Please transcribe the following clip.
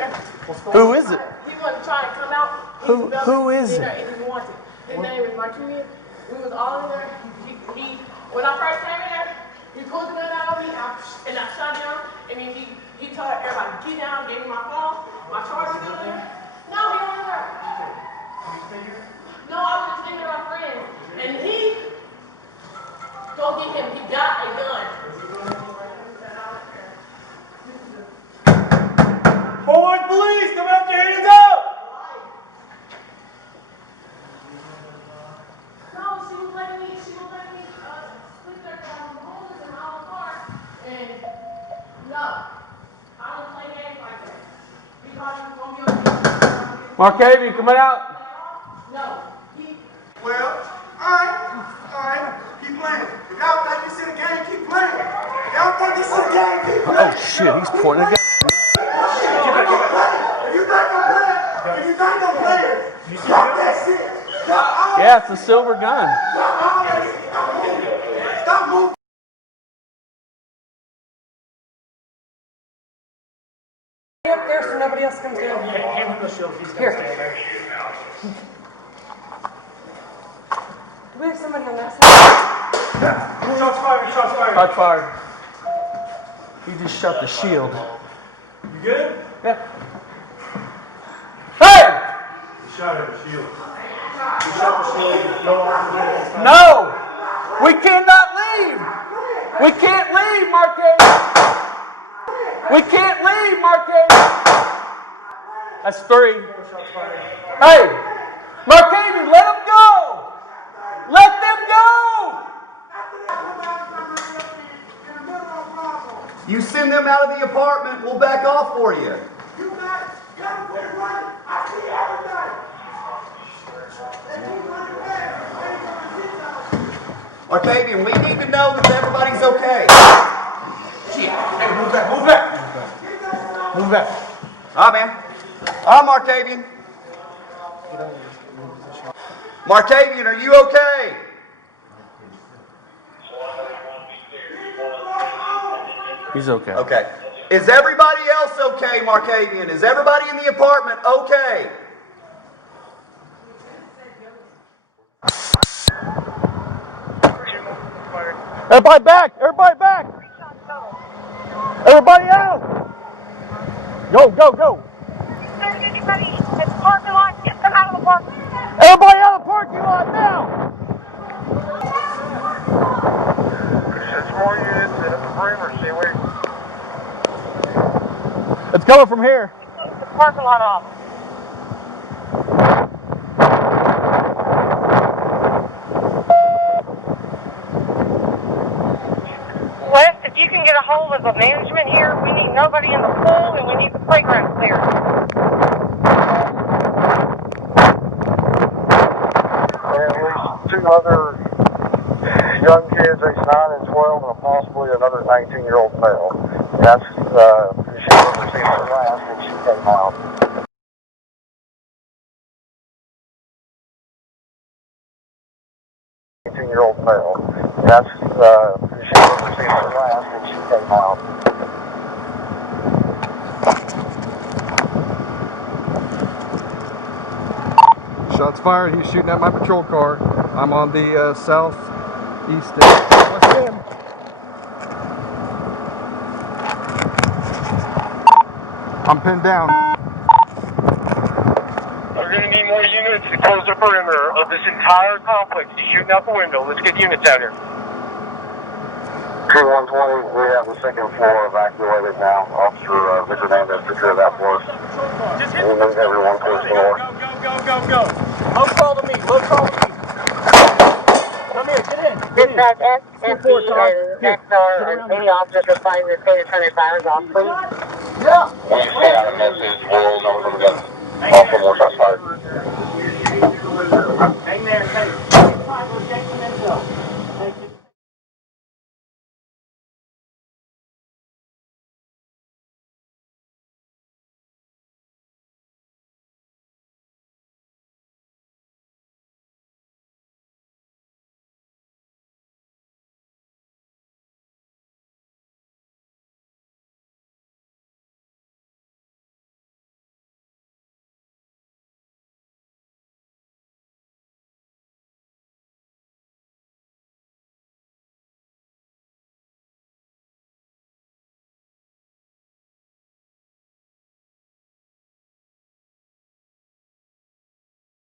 there. Who is it? He wasn't trying to come out. Who is it? And he wanted. His name is Marquinhos. We was all in there. When I first came in there, he pulled the gun out on me, and I shot down. And then he told everybody, get down, gave me my phone, my charger still there. No, he wasn't there. No, I was just thinking about friends. And he, go get him. He got a gun. Forward, police! Come out your hands up! No, she was letting me split their holders in my own car. And no, I don't play games like that. Because you won't be able to Markavian, coming out. No. Well, alright. Keep playing. If y'all think this is a game, keep playing. If y'all think this is a game, keep playing. Oh shit, he's pointing a gun. If you think I'm playing, drop that shit. Yeah, it's a silver gun. Stop moving. Up there so nobody else comes down. Hand him the shield, he's gonna stay there. Do we have somebody on that side? Shots fired, shots fired. Shot fired. He just shot the shield. You good? Yeah. Hey! He shot at the shield. He shot the shield. No officer. No! We cannot leave! We can't leave, Markavian! We can't leave, Markavian! That's 3. Hey! Markavian, let them go! Let them go! You send them out of the apartment, we'll back off for you. You guys gotta quit running. I see everything. They keep running fast. Markavian, we need to know that everybody's okay. Shit. Hey, move back, move back. Move back. Hi, man. Hi, Markavian. Markavian, are you okay? He's okay. Okay. Is everybody else okay, Markavian? Is everybody in the apartment okay? Everybody back! Everybody back! Everybody out! Go, go, go! If there's anybody in the parking lot, get them out of the parking lot. Everybody out of the parking lot now! There's more units in the perimeter, see where It's coming from here. The parking lot off. Wes, if you can get a hold of the management here, we need nobody in the pool and we need the playground clear. at least 2 other young kids, age 9 and 12, and possibly another 19-year-old male. That's she never seen her last when she came out. Year-old male. That's she never seen her last when she came out. Shots fired. He's shooting at my patrol car. I'm on the southeast west end. I'm pinned down. We're going to need more units to close the perimeter of this entire complex. He's shooting out the window. Let's get units out here. 2-120, we have the second floor evacuated now. Officer Victor Hernandez took care of that for us. We'll move everyone towards the north. Go. Low call to me. Come here, get in. Dispatch SMC and Nexar and any officers responding to the state of turn their sirens off, please. When you send out a message, we'll know we're going to get also more shots fired. Hang there, hey.